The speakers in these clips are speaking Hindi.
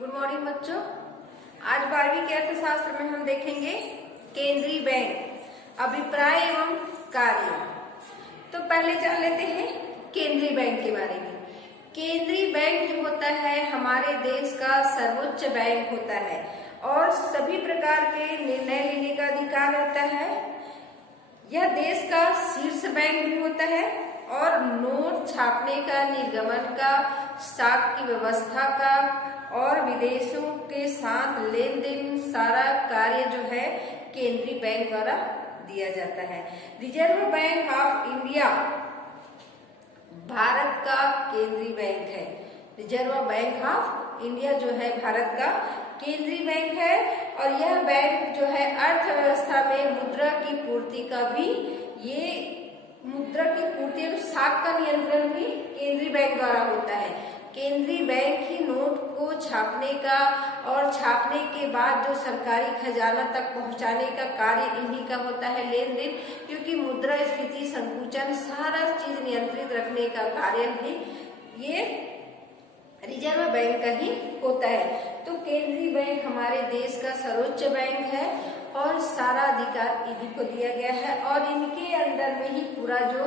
गुड मॉर्निंग बच्चों। आज 12वीं के अर्थशास्त्र में हम देखेंगे केंद्रीय बैंक अभिप्राय एवं कार्य। तो पहले जान लेते हैं केंद्रीय बैंक के बारे में। केंद्रीय बैंक जो होता है हमारे देश का सर्वोच्च बैंक होता है और सभी प्रकार के निर्णय लेने का अधिकार रहता है। यह देश का शीर्ष बैंक भी होता है और नोट छापने का, निर्गमन का, साख की व्यवस्था का और विदेशों के साथ लेन देन सारा कार्य जो है केंद्रीय बैंक द्वारा दिया जाता है। Reserve bank of India Bharat का केंद्रीय बैंक है। रिजर्व बैंक ऑफ इंडिया जो है भारत का केंद्रीय बैंक है और यह बैंक जो है अर्थव्यवस्था में मुद्रा की पूर्ति का भी, ये मुद्रा की पूर्ति और साख का नियंत्रण भी केंद्रीय बैंक द्वारा होता है। केंद्रीय बैंक ही नोट को छापने का और छापने के बाद जो सरकारी खजाना तक पहुंचाने का कार्य इन्हीं का होता है, लेन देन, क्योंकि मुद्रा स्फीति, संकुचन, सारा चीज नियंत्रित रखने का कार्य भी ये रिजर्व बैंक का ही होता है। तो केंद्रीय बैंक हमारे देश का सर्वोच्च बैंक है और सारा अधिकार इन्हीं को दिया गया है और इनके अंदर में ही पूरा जो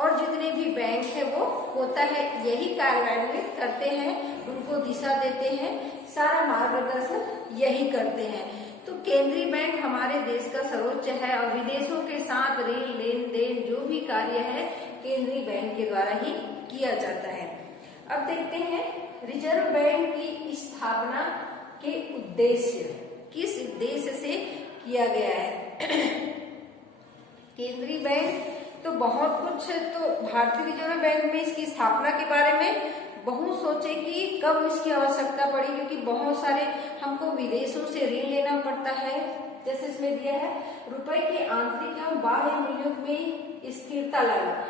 और जितने भी बैंक है वो होता है, यही कार्यान्वित करते हैं, उनको दिशा देते हैं, सारा मार्गदर्शन यही करते हैं। तो केंद्रीय बैंक हमारे देश का सर्वोच्च है और विदेशों के साथ ऋण लेन देन जो भी कार्य है केंद्रीय बैंक के द्वारा ही किया जाता है। अब देखते हैं रिजर्व बैंक की स्थापना के उद्देश्य, किस उद्देश्य से किया गया है। केंद्रीय बैंक तो बहुत कुछ, तो भारतीय रिजर्व बैंक में इसकी स्थापना के बारे में बहुत सोचे कि कब इसकी आवश्यकता पड़ी, क्योंकि बहुत सारे हमको विदेशों से ऋण लेना पड़ता है। जैसे इसमें दिया है रुपए के आंतरिक एवं बाह्य मूल्यों में स्थिरता लाना।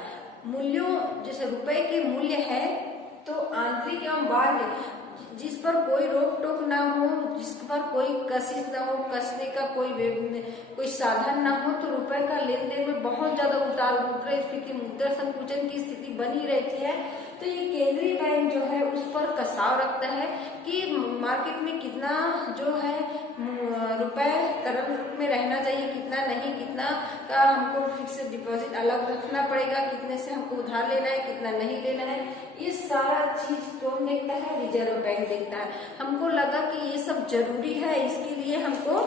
मूल्यों जैसे रुपए के मूल्य है तो आंतरिक एवं बाह्य, जिस पर कोई रोक टोक ना हो, जिस पर कोई कशिश ना हो, कसने का कोई साधन ना हो, तो रुपए का लेन देन में बहुत ज्यादा उतार मुद्रास्फीति, मुद्रा संकुचन की स्थिति बनी रहती है। तो ये केंद्रीय बैंक जो है उस पर कसाव रखता है कि मार्केट में कितना जो है रुपए तरल रूप में रहना चाहिए, कितना नहीं, कितना का हमको फिक्स डिपॉजिट अलग रखना पड़ेगा, कितने से हमको उधार लेना है, कितना नहीं लेना है, ये सारा चीज कौन देखता है? रिजर्व बैंक देखता है। हमको लगा कि ये सब जरूरी है, इसके लिए हमको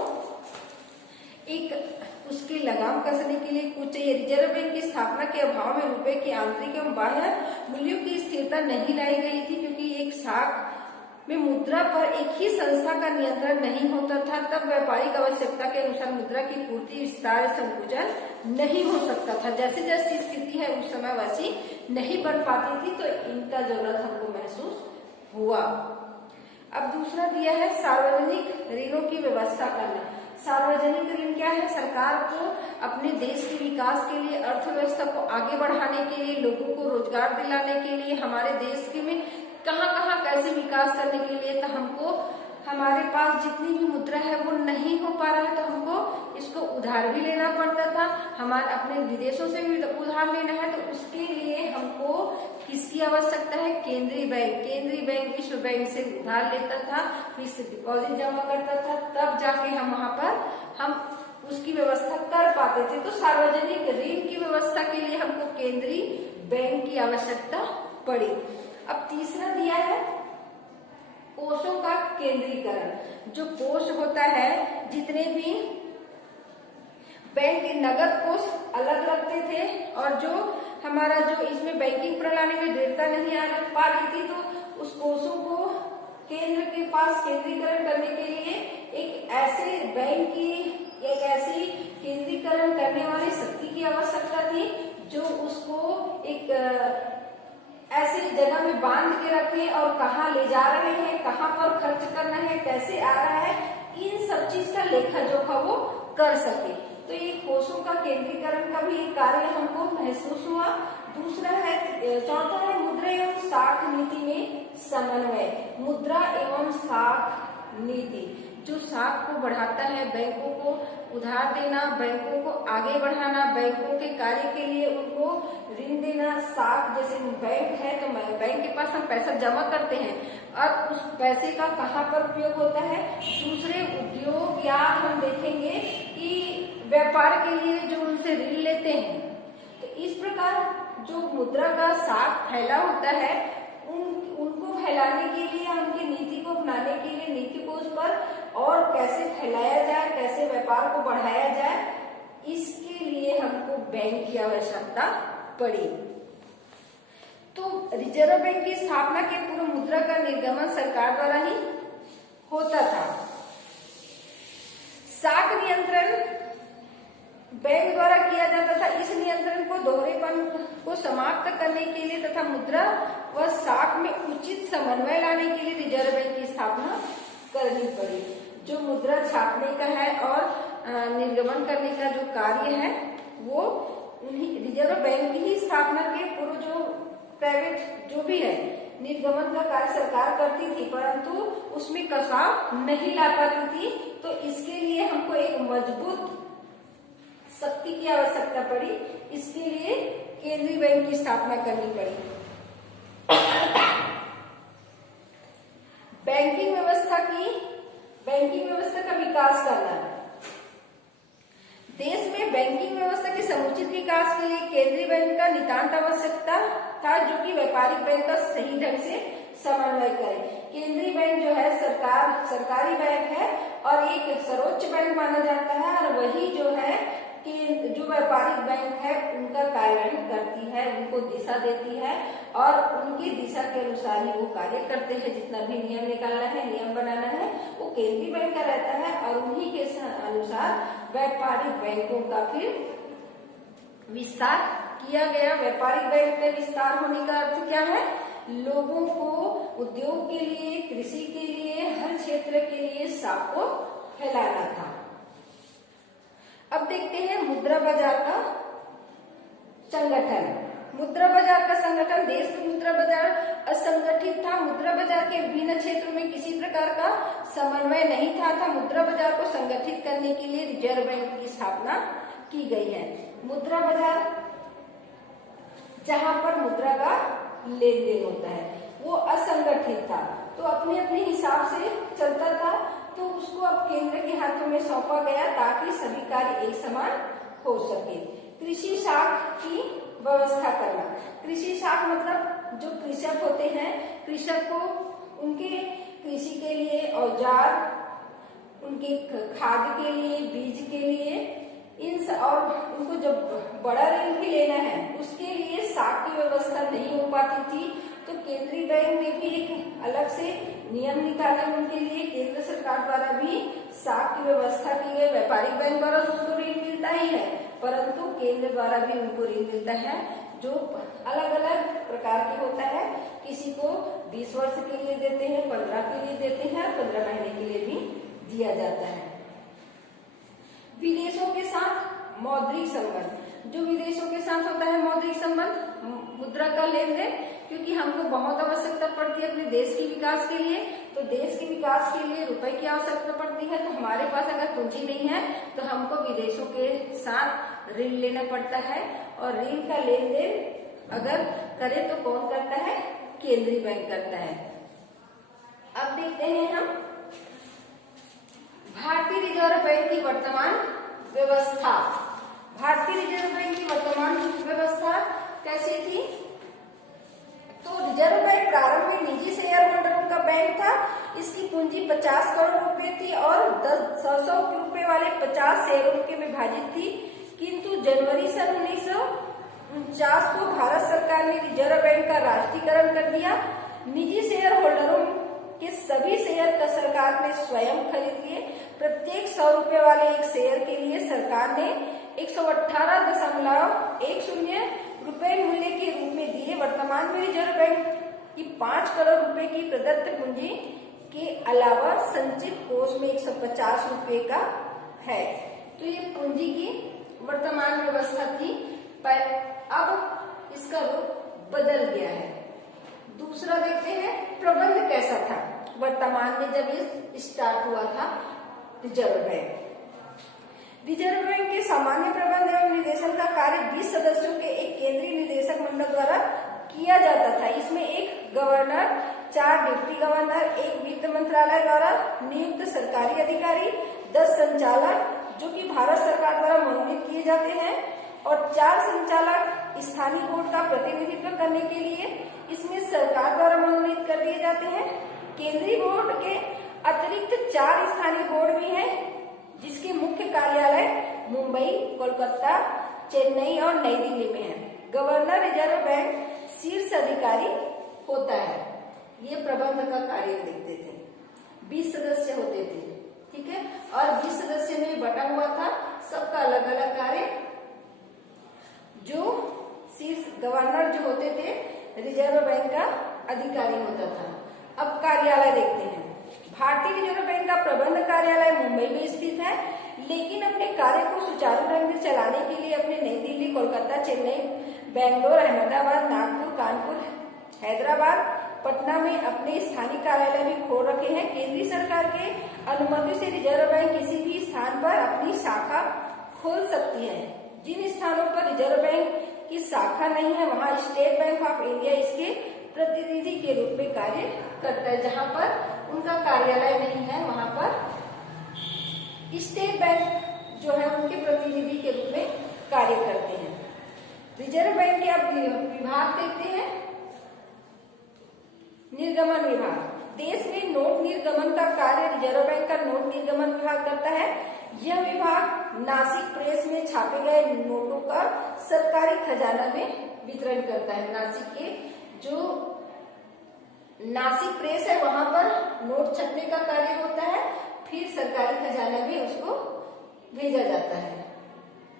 एक उसकी लगाम कसने के लिए कुछ चाहिए। रिजर्व बैंक की स्थापना के अभाव में रुपए के आंतरिक एवं बाह्य मूल्यों की स्थिरता नहीं लाई गई थी, क्योंकि एक साख में मुद्रा पर एक ही संस्था का नियंत्रण नहीं होता था। तब व्यापारिक आवश्यकता के अनुसार मुद्रा की पूर्ति, विस्तार, संकुचन नहीं हो सकता था। जैसे जैसी स्थिति है उस समय वैसी नहीं बन पाती थी, तो इनका जरूरत हमको महसूस हुआ। अब दूसरा दिया है सार्वजनिक ऋणों की व्यवस्था करना। सार्वजनिक ऋण क्या है? सरकार को अपने देश के विकास के लिए, अर्थव्यवस्था को आगे बढ़ाने के लिए, लोगों को रोजगार दिलाने के लिए, हमारे देश के में कहाँ कैसे विकास करने के लिए, तो हमको हमारे पास जितनी भी मुद्रा है वो नहीं हो पा रहा है, तो हमको इसको उधार भी लेना पड़ता था। हमारे अपने विदेशों से भी उधार लेना है, तो उसके लिए हमको किसकी आवश्यकता है? केंद्रीय बैंक। केंद्रीय बैंक विश्व बैंक से उधार लेता था, फिर डिपॉजिट जमा करता था, तब जाके हम वहां पर हम उसकी व्यवस्था कर पाते थे। तो सार्वजनिक ऋण की व्यवस्था के लिए हमको केंद्रीय बैंक की आवश्यकता पड़ी। अब तीसरा दिया है कोषों का केंद्रीकरण। जो कोष होता है, जितने भी बैंक नगद कोष अलग रखते थे और जो हमारा जो इसमें बैंकिंग प्रणाली में दृढ़ता नहीं आ पा रही थी, तो उस कोषों को केंद्र के पास केंद्रीकरण करने के लिए एक ऐसे बैंक की, एक ऐसी केंद्रीकरण करने वाली शक्ति की आवश्यकता थी जो उसको एक ऐसी जगह में बांध के रखे और कहाँ ले जा रहे हैं, कहाँ पर खर्च करना है, कैसे आ रहा है, इन सब चीज का लेखा जोखा वो कर सके। तो ये कोषों का केंद्रीकरण का भी एक कार्य हमको महसूस हुआ। दूसरा है, चौथा है मुद्रा एवं साख नीति में समन्वय। मुद्रा एवं साख नीति जो साख को बढ़ाता है, बैंकों को उधार देना, बैंकों को आगे बढ़ाना, बैंकों के कार्य के लिए उनको ऋण देना। साख जैसे बैंक है तो बैंक के पास हम पैसा जमा करते हैं और उस पैसे का कहाँ पर उपयोग होता है, दूसरे उद्योग या हम देखेंगे कि व्यापार के लिए जो उनसे ऋण लेते हैं। तो इस प्रकार जो मुद्रा का साख फैला होता है उनको फैलाने के लिए, उनकी नीति को अपनाने के लिए, नीति को उस पर और कैसे फैलाया जाए, कैसे व्यापार को बढ़ाया जाए, इसके लिए हमको बैंक की आवश्यकता पड़ी। तो रिजर्व बैंक की स्थापना के पूर्व मुद्रा का निर्गमन सरकार द्वारा ही होता था। साख नियंत्रण बैंक द्वारा किया जाता था। इस नियंत्रण को दोहरेपन को समाप्त करने के लिए तथा मुद्रा व साख में उचित समन्वय लाने के लिए रिजर्व बैंक की स्थापना करनी पड़ी। जो मुद्रा छापने का है और निर्गमन करने का जो कार्य है वो उन्हीं रिजर्व बैंक की ही स्थापना के पूर्व जो प्राइवेट जो भी है निर्गमन का कार्य सरकार करती थी, परंतु उसमें कसाव नहीं ला पाती थी। तो इसके लिए हमको एक मजबूत शक्ति की आवश्यकता पड़ी। इसके लिए केंद्रीय बैंक की स्थापना करनी पड़ी। बैंकिंग व्यवस्था का विकास करना। देश में बैंकिंग व्यवस्था के समुचित विकास के लिए केंद्रीय बैंक का नितांत आवश्यकता था, जो कि व्यापारिक बैंक का सही ढंग से समन्वय करे। केंद्रीय बैंक जो है सरकारी बैंक है और एक सर्वोच्च बैंक माना जाता है, और वही जो है कि जो व्यापारिक बैंक है उनका कार्यान्वयन करती है, उनको दिशा देती है और उनकी दिशा के अनुसार ही वो कार्य करते हैं। जितना भी नियम निकालना है, नियम बनाना है, वो केंद्रीय बैंक का रहता है और उन्हीं के अनुसार व्यापारिक बैंकों का फिर विस्तार किया गया। व्यापारिक बैंक का विस्तार होने का अर्थ क्या है? लोगों को उद्योग के लिए, कृषि के लिए, हर क्षेत्र के लिए साख को फैलाना था। अब देखते हैं मुद्रा बाजार का संगठन। मुद्रा बाजार का संगठन। देश में मुद्रा बाजार असंगठित था। मुद्रा बाजार के विभिन्न क्षेत्रों में किसी प्रकार का समन्वय नहीं था। मुद्रा बाजार को संगठित करने के लिए रिजर्व बैंक की स्थापना की गई है। मुद्रा बाजार जहां पर मुद्रा का लेन देन होता है वो असंगठित था, तो अपने अपने हिसाब से चलता था। तो उसको अब केंद्र के हाथों में सौंपा गया ताकि सभी कार्य एक समान हो सके। कृषि साख की व्यवस्था करना। कृषि साख मतलब जो कृषक होते हैं, कृषक को उनके कृषि के लिए औजार, उनके खाद के लिए, बीज के लिए और उनको जब बड़ा ऋण भी लेना है उसके लिए साख की व्यवस्था नहीं हो पाती थी। तो केंद्रीय बैंक ने भी एक अलग से नियम निकाले उनके लिए। केंद्र सरकार द्वारा भी साख की व्यवस्था की गई। व्यापारिक बैंक द्वारा उनको ऋण मिलता ही है, परंतु केंद्र द्वारा भी उनको ऋण मिलता है जो अलग अलग प्रकार के होता है। किसी को 20 वर्ष के लिए देते हैं, 15 के लिए देते हैं, 15 महीने के लिए भी दिया जाता है। विदेशों के साथ मौद्रिक संबंध। जो विदेशों के साथ होता है मौद्रिक संबंध, मुद्रा का लेन देन, क्योंकि हमको बहुत आवश्यकता पड़ती है अपने देश के विकास के लिए। तो देश के विकास के लिए रुपए की आवश्यकता पड़ती है। तो हमारे पास अगर पूंजी नहीं है तो हमको विदेशों के साथ ऋण लेना पड़ता है, और ऋण का लेन देन अगर करे तो कौन करता है? केंद्रीय बैंक करता है। अब देखते हैं हम भारतीय रिजर्व बैंक की वर्तमान व्यवस्था। भारतीय रिजर्व बैंक की वर्तमान व्यवस्था कैसी थी? तो रिजर्व बैंक प्रारंभ में निजी शेयर होल्डरों का बैंक था। इसकी पूंजी 50 करोड़ रुपए थी और 100 रुपए वाले 50 शेयरों के विभाजित थी। किंतु जनवरी सन 1949 को भारत सरकार ने रिजर्व बैंक का राष्ट्रीयकरण कर दिया। निजी शेयर होल्डरों के सभी शेयर का सरकार ने स्वयं खरीद लिए। प्रत्येक 100 रुपए वाले एक शेयर के लिए सरकार ने 118.10 रुपए मूल्य के रूप में दिए। वर्तमान में रिजर्व बैंक की 5 करोड़ रुपए की प्रदत्त पूंजी के अलावा संचित कोष में 150 रुपए का है। तो ये पूंजी की वर्तमान व्यवस्था थी, पर अब इसका रूप बदल गया है। दूसरा देखते हैं प्रबंध कैसा था। वर्तमान में जब ये स्टार्ट हुआ था रिजर्व बैंक। रिजर्व बैंक के सामान्य प्रबंध एवं निर्देशन का कार्य 20 सदस्यों के एक केंद्रीय निदेशक मंडल द्वारा किया जाता था। इसमें एक गवर्नर, 4 डिप्टी गवर्नर, एक वित्त मंत्रालय द्वारा नियुक्त सरकारी अधिकारी, 10 संचालक जो कि भारत सरकार द्वारा मनोनीत किए जाते हैं और 4 संचालक स्थानीय बोर्ड का प्रतिनिधित्व करने के लिए इसमें सरकार द्वारा मनोनीत कर दिए जाते हैं। केंद्रीय बोर्ड के अतिरिक्त 4 स्थानीय बोर्ड भी हैं जिसके मुख्य कार्यालय मुंबई, कोलकाता, चेन्नई और नई दिल्ली में है। गवर्नर रिजर्व बैंक शीर्ष अधिकारी होता है। ये प्रबंध का कार्य देखते थे। 20 सदस्य होते थे, ठीक है, और 20 सदस्य में बटा हुआ था, सबका अलग अलग कार्य। जो शीर्ष गवर्नर जो होते थे रिजर्व बैंक का अधिकारी होता था। अब कार्यालय देखते हैं। भारतीय रिजर्व बैंक का प्रबंध कार्यालय मुंबई में स्थित है, लेकिन अपने कार्य को सुचारू ढंग से चलाने के लिए अपने नई दिल्ली, कोलकाता, चेन्नई, बेंगलोर, अहमदाबाद, नागपुर, कानपुर, हैदराबाद, पटना में अपने स्थानीय कार्यालय भी खोल रखे हैं। केंद्रीय सरकार के अनुमति से रिजर्व बैंक किसी भी स्थान पर अपनी शाखा खोल सकती है। जिन स्थानों पर रिजर्व बैंक की शाखा नहीं है वहां स्टेट बैंक ऑफ इंडिया इसके प्रतिनिधि के रूप में कार्य करता है। जहां पर उनका कार्यालय नहीं है वहां पर स्टेट बैंक जो है उनके प्रतिनिधि के रूप में कार्य करते हैं। रिजर्व बैंक के अब विभाग देखते हैं। निर्गमन विभाग, देश में नोट निर्गमन का कार्य रिजर्व बैंक का नोट निर्गमन विभाग करता है। यह विभाग नासिक प्रेस में छापे गए नोटों का सरकारी खजाना में वितरण करता है। नासिक के जो नासिक प्रेस है वहां पर नोट छपने का कार्य होता है, फिर सरकारी खजाना में उसको भेजा जाता है।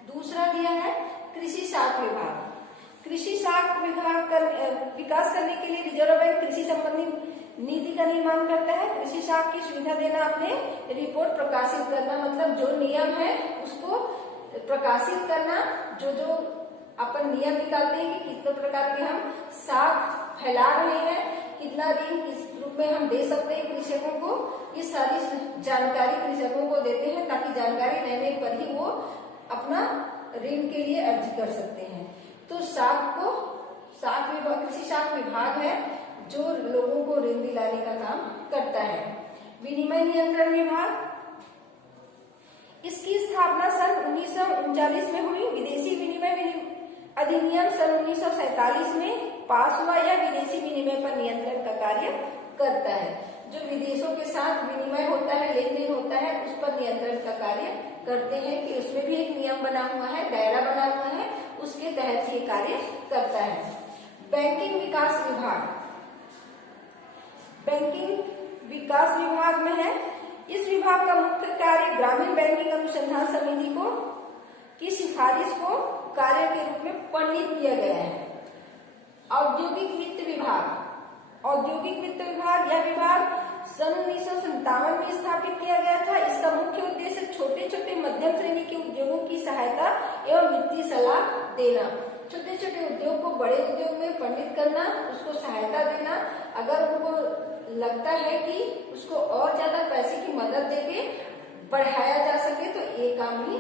दूसरा दिया है कृषि साख विभाग। कृषि साख विभाग का विकास करने के लिए रिजर्व बैंक कृषि संबंधी नीति का निर्माण करता है। कृषि साख की सुविधा देना, अपने रिपोर्ट प्रकाशित करना, मतलब जो नियम है उसको प्रकाशित करना। जो जो अपन नियम निकालते हैं कि कितने प्रकार के हम साख फैला रहे हैं, कितना ऋण किस रूप में हम दे सकते हैं कृषकों को, ये सारी जानकारी कृषकों को देते हैं ताकि जानकारी रहने पर ही वो अपना ऋण के लिए अर्जी कर सकते हैं। तो साख विभाग, कृषि साख विभाग है जो लोगों को ऋण दिलाने का काम करता है। विनिमय नियंत्रण विभाग, इसकी स्थापना सन 1939 में हुई। विदेशी विनिमय अधिनियम सन 1947 में पास हुआ। यह विदेशी विनिमय पर नियंत्रण का कार्य करता है। जो विदेशों के साथ विनिमय होता है, लेन देन होता है, उस पर नियंत्रण का कार्य करते हैं कि उसमें भी एक नियम बना हुआ है, दायरा बना हुआ है, उसके तहत ये कार्य करता है। बैंकिंग विकास विभाग, बैंकिंग विकास विभाग में है। इस विभाग का मुख्य कार्य ग्रामीण बैंकिंग अनुसंधान समिति को की सिफारिश को कार्य के रूप में वर्णित किया गया है। औद्योगिक वित्त विभाग, औद्योगिक वित्त विभाग, यह विभाग सन 1957 में स्थापित किया गया था। इसका मुख्य उद्देश्य छोटे छोटे मध्यम श्रेणी के उद्योगों की सहायता एवं वित्तीय सलाह देना। छोटे छोटे उद्योग को बड़े उद्योग में परिणत करना, उसको सहायता देना। अगर उनको लगता है कि उसको और ज्यादा पैसे की मदद देके बढ़ाया जा सके तो ये काम भी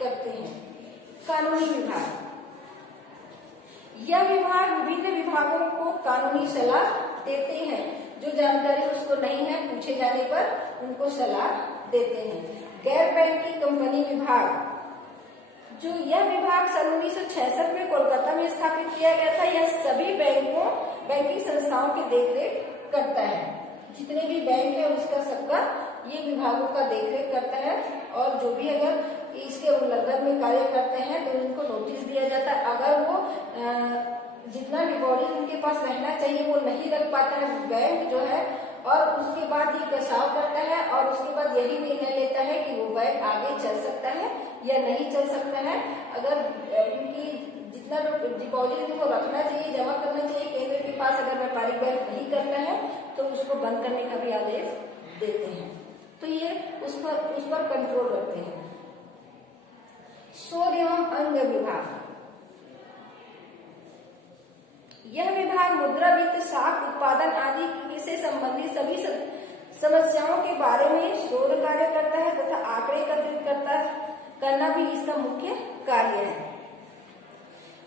करते हैं। कानूनी विभाग, यह विभाग विभिन्न विभागों को कानूनी सलाह देते हैं। जो जानकारी उसको नहीं है, पूछे जाने पर उनको सलाह देते हैं। गैर बैंकिंग कंपनी विभाग, जो यह विभाग सन 1966 में कोलकाता में स्थापित किया गया था। यह सभी बैंकिंग संस्थाओं की देखरेख करता है। जितने भी बैंक है उसका सबका ये विभागों का देखरेख करता है। और जो भी अगर इसके उल्लंघन में कार्य करते हैं तो उनको नोटिस दिया जाता है। अगर वो जितना डिपॉजिट उनके पास रहना चाहिए वो नहीं रख पाता है बैंक जो है, और उसके बाद ये कसाव करता है और उसके बाद यही निर्णय लेता है कि वो बैंक आगे चल सकता है या नहीं चल सकता है। अगर उनकी जितना डिपॉजिट उनको रखना चाहिए, जमा करना चाहिए केंद्र के पास, अगर व्यापारिक बैंक नहीं करता है तो उसको बंद करने का भी आदेश देते हैं। तो ये उस पर कंट्रोल रखते हैं। शोध एवं अंग विभाग, यह विभाग मुद्रा, वित्त, साख उत्पादन आदि से संबंधित सभी समस्याओं के बारे में शोध कार्य करता है तथा आंकड़े एकत्रित करना भी इसका मुख्य कार्य है।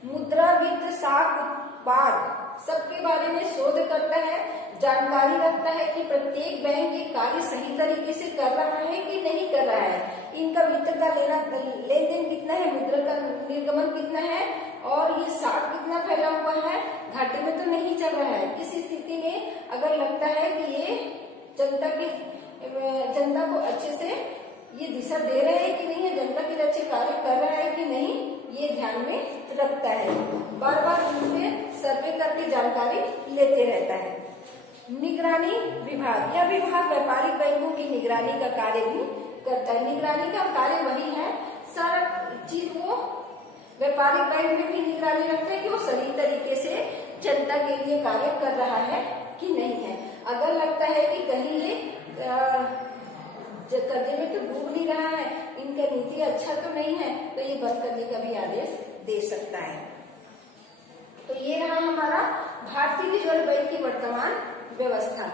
मुद्रा, वित्त, साख, उत्पाद सबके बारे में शोध करता है, जानकारी रखता है कि प्रत्येक बैंक ये कार्य सही तरीके से कर रहा है कि नहीं कर रहा है, इनका वित्त का लेन देन कितना है, मुद्रा का निर्गमन कितना है और ये साख कितना फैला हुआ है, घाटे में तो नहीं चल रहा है। इस स्थिति में अगर लगता है कि ये जनता को अच्छे से ये दिशा दे रहे हैं कि नहीं है, जनता के लिए अच्छे कार्य कर रहा है कि नहीं, ये ध्यान में रखता है। बार बार उसमें सर्वे करके जानकारी लेते रहता है। निगरानी विभाग, यह विभाग व्यापारिक बैंकों की निगरानी का कार्य भी करता है। निगरानी का कार्य वही है, सारा चीज वो व्यापारिक बैंक में भी निगरानी रखते हैं कि वो सही तरीके से जनता के लिए कार्य कर रहा है कि नहीं है। अगर लगता है कि कहीं ये कर्जे में तो डूब नहीं रहा है, इनका नीति अच्छा तो नहीं है, तो ये बंद करने का भी आदेश दे सकता है। तो ये रहा हमारा भारतीय रिजर्व बैंक की वर्तमान व्यवस्था।